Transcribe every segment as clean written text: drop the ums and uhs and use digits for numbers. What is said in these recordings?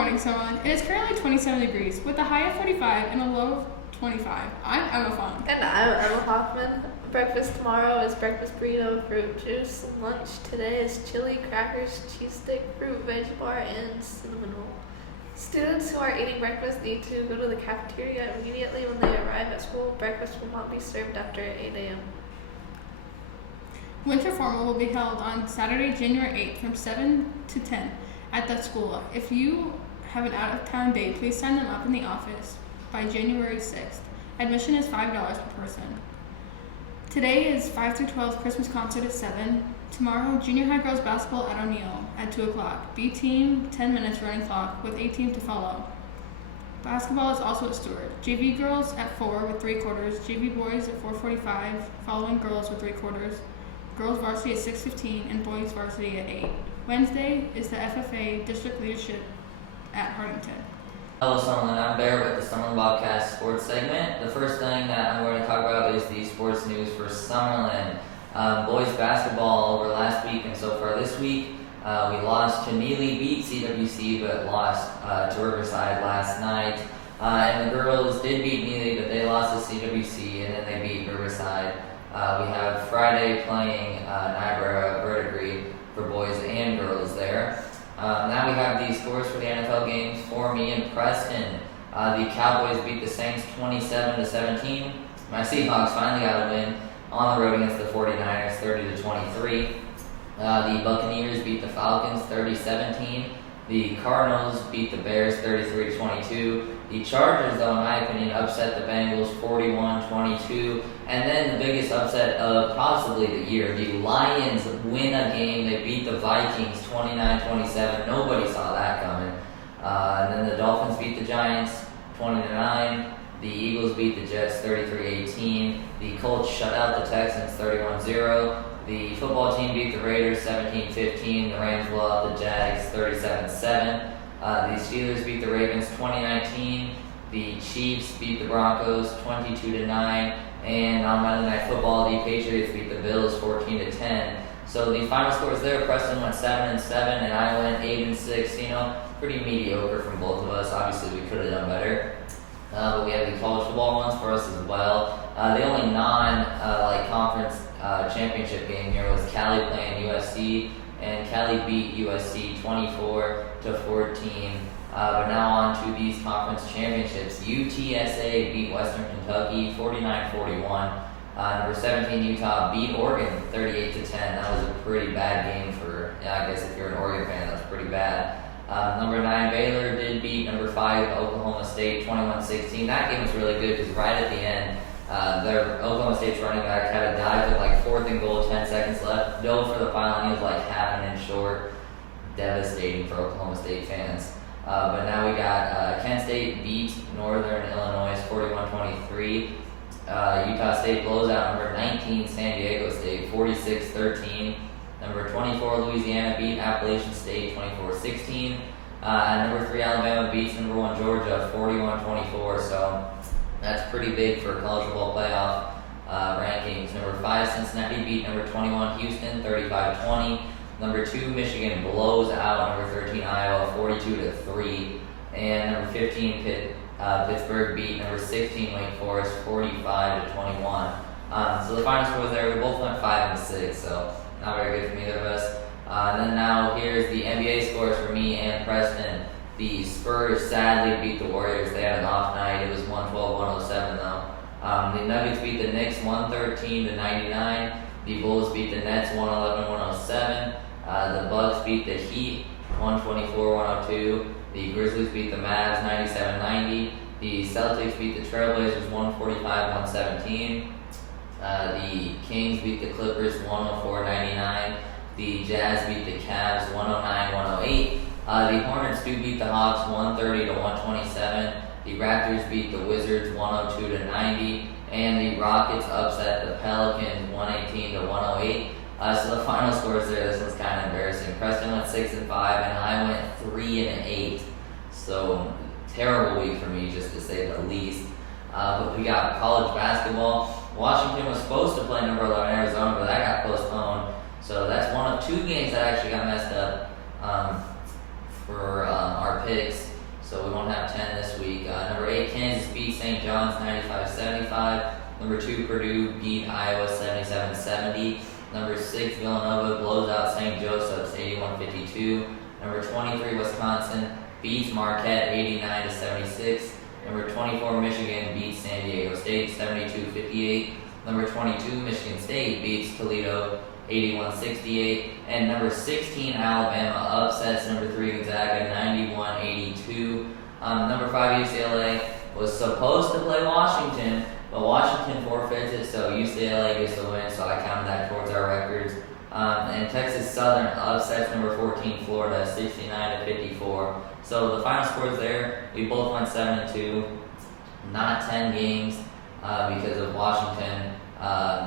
morning, Simon. It is currently 27 degrees with a high of 45 and a low of 25. I'm Emma Fong. And I'm Emma Hoffman. Breakfast tomorrow is breakfast burrito, fruit juice. Lunch today is chili, crackers, cheese stick, fruit, veg bar, and cinnamon roll. Students who are eating breakfast need to go to the cafeteria immediately when they arrive at school. Breakfast will not be served after 8 a.m. Winter formal will be held on Saturday, January 8th from 7 to 10 at the school. If you have an out-of-town date, please sign them up in the office by January 6th. Admission is $5 per person. Today is 5 through 12 Christmas concert at 7. Tomorrow, junior high girls basketball at O'Neill at 2 o'clock. B team, 10 minutes running clock with A team to follow. Basketball is also at Stewart. JV girls at 4 with 3 quarters. JV boys at 4:45, following girls with 3 quarters. Girls varsity at 6:15 and boys varsity at 8. Wednesday is the FFA district leadership at Hartington. Hello Summerlin, I'm Bear with the Summerlin Bobcats sports segment. The first thing that I'm going to talk about is the sports news for Summerlin. Boys basketball over last week and so far this week. We lost to Neely, beat CWC, but lost to Riverside last night. And the girls did beat Neely, but they lost to CWC, and then they beat Riverside. We have Friday playing Niobrara Verdigris for boys and girls there. Now we have the scores for the NFL games for me and Preston. The Cowboys beat the Saints 27-17. My Seahawks finally got a win on the road against the 49ers 30-23. The Buccaneers beat the Falcons 30-17. The Cardinals beat the Bears 33-22. The Chargers, though, in my opinion, upset the Bengals 41-22. And then the biggest upset of possibly the year, the Lions win a game. They beat the Vikings 29-27. Nobody saw that coming. And then the Dolphins beat the Giants 20-9. The Eagles beat the Jets 33-18. The Colts shut out the Texans 31-0. The football team beat the Raiders 17-15. The Rams blew out the Jags 37-7. The Steelers beat the Ravens 20-19. The Chiefs beat the Broncos 22-9. And on Monday Night Football, the Patriots beat the Bills 14-10. So the final scores there: Preston went 7-7, and I went 8-6. Pretty mediocre from both of us. Obviously, we could have done better. But we have the college football ones for us as well. The only conference championship game here was Cali playing USC, and Cali beat USC 24-14. But now on to these conference championships. UTSA beat Western Kentucky 49-41. Number 17 Utah beat Oregon 38-10. That was a pretty bad game for, I guess if you're an Oregon fan, that's pretty bad. Number 9 Baylor did beat number 5 Oklahoma State 21-16. That game was really good because right at the end, their Oklahoma State's running back had a dive with 4th and goal, 10 seconds left, dove for the final, and he was half an inch short. Devastating for Oklahoma State fans. But now we got Kent State beat Northern Illinois 41-23. Utah State blows out number 19 San Diego State 46-13. Number 24 Louisiana beat Appalachian State 24-16. And number 3 Alabama beats number 1 Georgia 41-24. So that's pretty big for college football playoff rankings. Number 5 Cincinnati beat number 21 Houston 35-20. Number 2 Michigan blows out number 13 Iowa 42-3. And number 15 Pittsburgh beat number 16 Wake Forest 45-21. So the final scores there, we both went 5-6, so not very good for either of us. And then now here's the NBA scores for me and Preston. The Spurs sadly beat the Warriors. They had an off night. It was 112-107 though. The Nuggets beat the Knicks 113-99. The Bulls beat the Nets 111-107. The Bucks beat the Heat 124-102. The Grizzlies beat the Mavs 97-90. The Celtics beat the Trailblazers 145-117. The Kings beat the Clippers 104-99. The Jazz beat the Cavs 109-108. The Hornets do beat the Hawks 130-127. The Raptors beat the Wizards 102-90. And the Rockets upset the Pelicans 118-108. So the final scores there, this one's kind of embarrassing. Preston went 6-5, and I went 3-8. So terrible week for me, just to say the least. But we got college basketball. Washington was supposed to play number 11 Arizona, but that got postponed. So that's one of 2 games that actually got messed up for our picks. Number 2, Purdue beat Iowa 77-70. Number 6, Villanova blows out St. Joseph's 81-52. Number 23, Wisconsin beats Marquette 89-76. Number 24, Michigan beats San Diego State 72-58. Number 22, Michigan State beats Toledo 81-68. And number 16, Alabama upsets number 3, Gonzaga 91-82. Number 5, UCLA was supposed to play Washington, but Washington forfeits it, so UCLA gets the win, so I counted that towards our records. And Texas Southern upsets number 14, Florida 69-54. So the final scores there, we both went 7-2, not 10 games because of Washington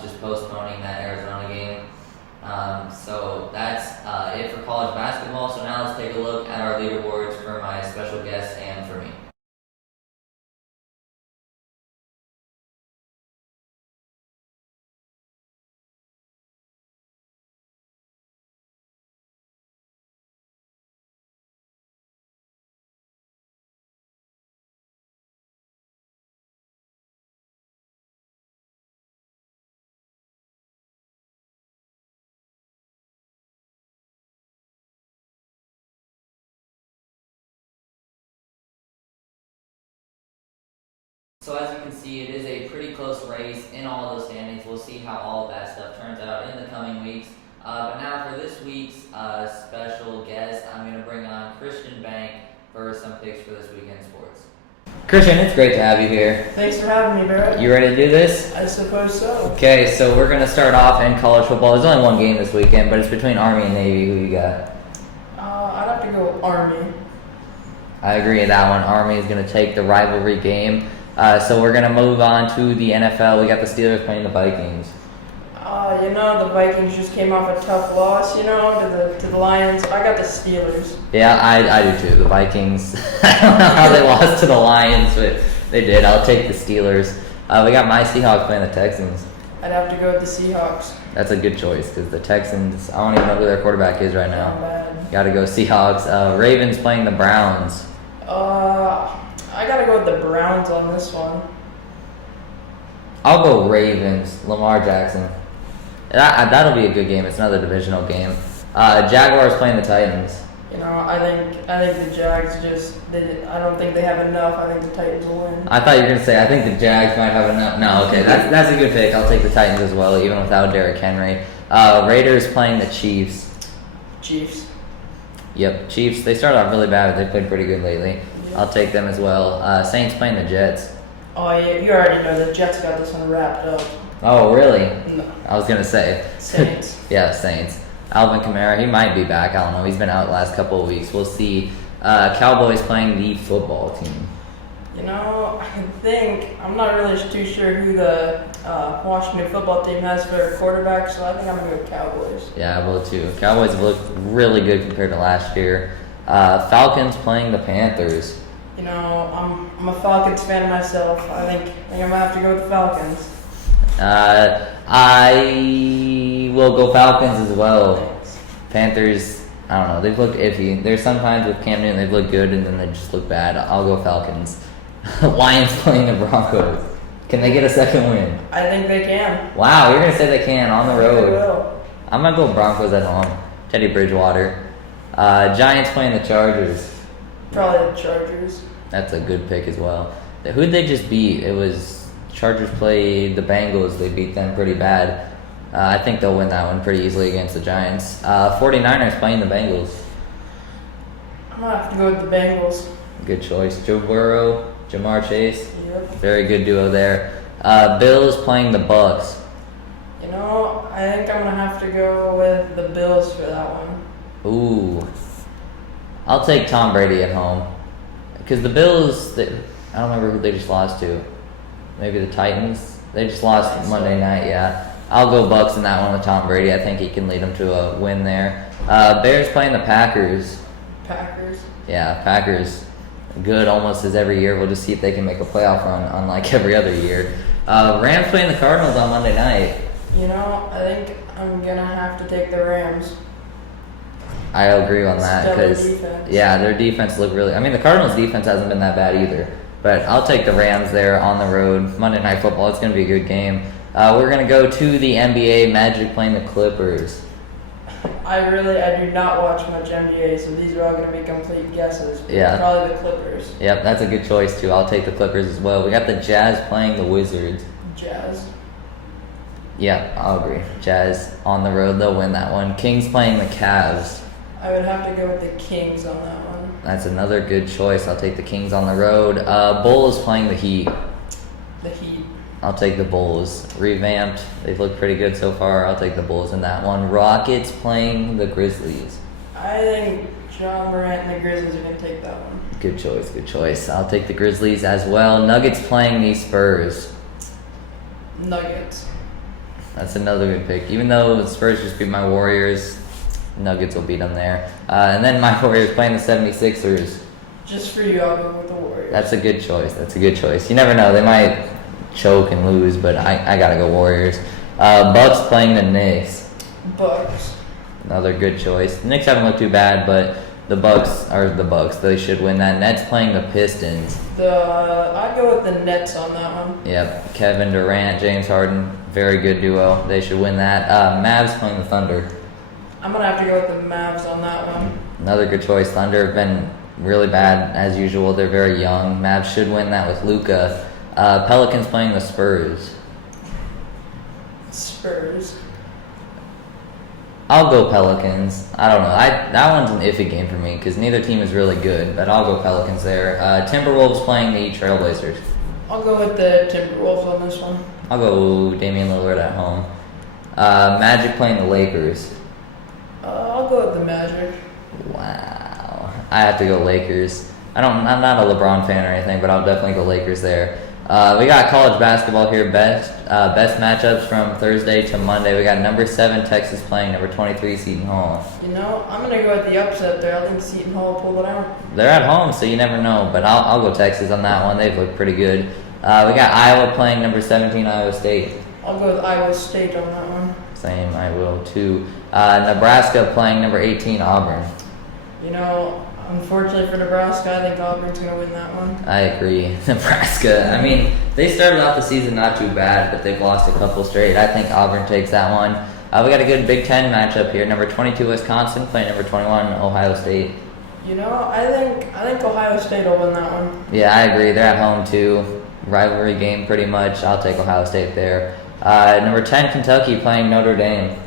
just postponing that Arizona game. So that's it for college basketball. So now let's take a look at our leaderboards for my special guests and for me. So as you can see, it is a pretty close race in all of those standings. We'll see how all of that stuff turns out in the coming weeks. But now for this week's special guest, I'm going to bring on Christian Bank for some picks for this weekend sports. Christian, it's great to have you here. Thanks for having me, Barrett. You ready to do this? I suppose so. Okay, so we're going to start off in college football. There's only one game this weekend, but it's between Army and Navy. Who you got? I'd have to go Army. I agree with that one. Army is going to take the rivalry game. So we're going to move on to the NFL. We got the Steelers playing the Vikings. The Vikings just came off a tough loss, to the Lions. I got the Steelers. Yeah, I do too. The Vikings. I don't know how they lost to the Lions, but they did. I'll take the Steelers. We got my Seahawks playing the Texans. I'd have to go with the Seahawks. That's a good choice because the Texans, I don't even know who their quarterback is right now. Not bad. Got to go Seahawks. Ravens playing the Browns. I gotta go with the Browns on this one. I'll go Ravens. Lamar Jackson. That'll be a good game. It's another divisional game. Jaguars playing the Titans. I think the Jags I don't think they have enough. I think the Titans will win. I thought you were gonna say I think the Jags might have enough. No, okay, that's a good pick. I'll take the Titans as well, even without Derrick Henry. Raiders playing the Chiefs. Chiefs. Yep, Chiefs. They started off really bad, but they played pretty good lately. I'll take them as well. Saints playing the Jets. Oh yeah, you already know the Jets got this one wrapped up. Oh really? No. I was gonna say Saints. Yeah, Saints. Alvin Kamara, he might be back. I don't know. He's been out the last couple of weeks. We'll see. Cowboys playing the football team. I'm not really too sure who the Washington football team has for a quarterback, so I think I'm going to go Cowboys. Yeah, I will too. Cowboys have looked really good compared to last year. Falcons playing the Panthers. I'm a Falcons fan myself. I think I'm going to have to go with the Falcons. I will go Falcons as well. Thanks. Panthers, I don't know. They've looked iffy. There's sometimes with Cam Newton they've looked good and then they just look bad. I'll go Falcons. Lions playing the Broncos. Can they get a second win? I think they can. Wow, you're going to say they can on the They road. will. I'm going to go Broncos at home. Teddy Bridgewater. Giants playing the Chargers. Probably the Chargers. That's a good pick as well. Who'd they just beat? It was Chargers played the Bengals. They beat them pretty bad. I think they'll win that one pretty easily against the Giants. 49ers playing the Bengals. I'm going to have to go with the Bengals. Good choice. Joe Burrow, Jamar Chase. Yep. Very good duo there. Bills playing the Bucks. I think I'm going to have to go with the Bills for that one. Ooh. I'll take Tom Brady at home. Because the Bills, I don't remember who they just lost to. Maybe the Titans. They just lost Monday night, yeah. I'll go Bucks in that one with Tom Brady. I think he can lead them to a win there. Bears playing the Packers. Packers. Yeah, Packers. Good almost as every year. We'll just see if they can make a playoff run unlike every other year. Rams playing the Cardinals on Monday night. I think I'm going to have to take the Rams. I agree on that Stellar because defense. yeah, their defense looked really. I mean, the Cardinals' defense hasn't been that bad either. But I'll take the Rams there on the road. Monday Night Football. It's going to be a good game. We're going to go to the NBA. Magic playing the Clippers. I do not watch much NBA, so these are all going to be complete guesses. Yeah. Probably the Clippers. Yep, that's a good choice too. I'll take the Clippers as well. We got the Jazz playing the Wizards. Jazz. Yeah, I'll agree. Jazz on the road, they'll win that one. Kings playing the Cavs. I would have to go with the Kings on that one. That's another good choice. I'll take the Kings on the road. Bulls playing the Heat. The Heat. I'll take the Bulls. Revamped. They've looked pretty good so far. I'll take the Bulls in that one. Rockets playing the Grizzlies. I think John Morant and the Grizzlies are going to take that one. Good choice, good choice. I'll take the Grizzlies as well. Nuggets playing the Spurs. Nuggets. That's another good pick. Even though the Spurs just beat my Warriors, Nuggets will beat them there. And then my Warriors playing the 76ers. Just for you, I'll go with the Warriors. That's a good choice. That's a good choice. You never know. They might choke and lose, but I got to go Warriors. Bucks playing the Knicks. Bucks. Another good choice. The Knicks haven't looked too bad, but the Bucks are the Bucks. They should win that. Nets playing the Pistons. I'd go with the Nets on that one. Yep. Kevin Durant, James Harden. Very good duo. They should win that. Mavs playing the Thunder. I'm going to have to go with the Mavs on that one. Another good choice. Thunder have been really bad as usual. They're very young. Mavs should win that with Luka. Pelicans playing the Spurs. Spurs. I'll go Pelicans. I don't know. That one's an iffy game for me because neither team is really good, but I'll go Pelicans there. Timberwolves playing the Trailblazers. I'll go with the Timberwolves on this one. I'll go Damian Lillard at home. Magic playing the Lakers. I'll go with the Magic. Wow. I have to go Lakers. I'm not a LeBron fan or anything, but I'll definitely go Lakers there. We got college basketball here. Best matchups from Thursday to Monday. We got number 7 Texas playing number 23 Seton Hall. You know, I'm gonna go with the upset there. I think Seton Hall will pull it out. They're at home, so you never know. But I'll go Texas on that one. They've looked pretty good. We got Iowa playing number 17 Iowa State. I'll go with Iowa State on that one. Same, I will too. Nebraska playing number 18 Auburn. You know, unfortunately for Nebraska, I think Auburn's gonna win that one. I agree. Nebraska. I mean, they started off the season not too bad, but they've lost a couple straight. I think Auburn takes that one. We got a good Big Ten matchup here. Number 22 Wisconsin playing number 21 Ohio State. You know, I think Ohio State will win that one. Yeah, I agree. They're at home too. Rivalry game pretty much. I'll take Ohio State there. Number 10 Kentucky playing Notre Dame.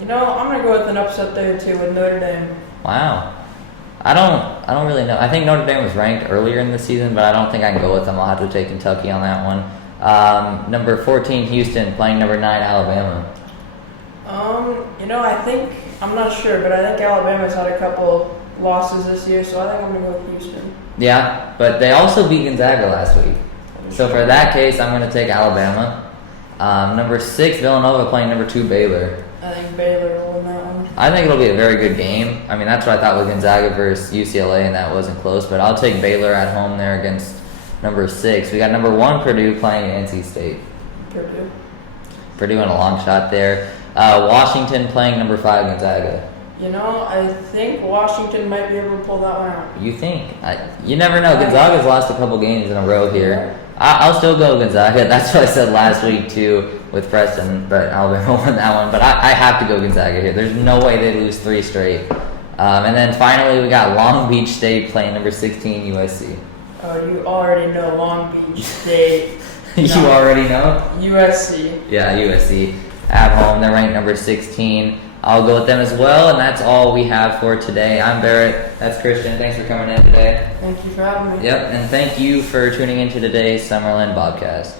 You know, I'm gonna go with an upset there too with Notre Dame. Wow. I don't really know. I think Notre Dame was ranked earlier in the season, but I don't think I can go with them. I'll have to take Kentucky on that one. Number 14 Houston playing number 9 Alabama. You know, I'm not sure, but I think Alabama's had a couple losses this year, so I think I'm gonna go with Houston. Yeah, but they also beat Gonzaga last week. So for that case, I'm going to take Alabama. Number 6 Villanova playing number 2 Baylor. I think Baylor will win that one. I think it'll be a very good game. I mean, that's what I thought with Gonzaga versus UCLA, and that wasn't close. But I'll take Baylor at home there against number 6. We got number 1 Purdue playing NC State. Purdue. Purdue in a long shot there. Washington playing number 5 Gonzaga. You know, I think Washington might be able to pull that one out. You think? You never know. Gonzaga's lost a couple games in a row here. I'll still go Gonzaga. That's what I said last week too with Preston, but Alabama won that one. But I have to go Gonzaga here. There's no way they lose 3 straight. And then finally we got Long Beach State playing number 16 USC. Oh, you already know Long Beach State. You already know? USC. Yeah, USC at home. They're ranked number 16. I'll go with them as well, and that's all we have for today. I'm Barrett. That's Christian. Thanks for coming in today. Thank you for having me. Yep, and thank you for tuning in to today's Summerlin Bobcast.